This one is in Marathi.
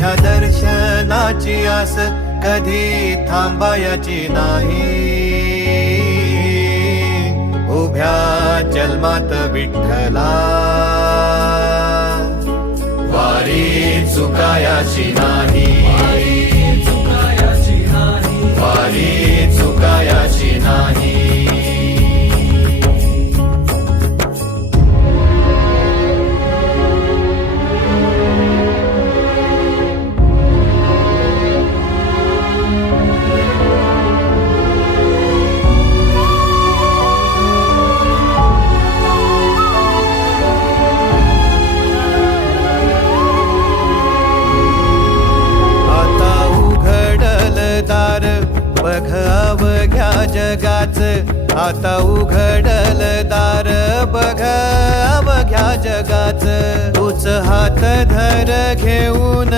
तुझ्या दर्शनाची आस कधी थांबायची नाही. उभ्या जन्मात विठ्ठला वारी चुकायाची नाही. वारी चुकायाची नाही. बघ अवघ्या जगाच, आता उघडल दार बघ अवघ्या जगाच. तूच हात धर घेऊन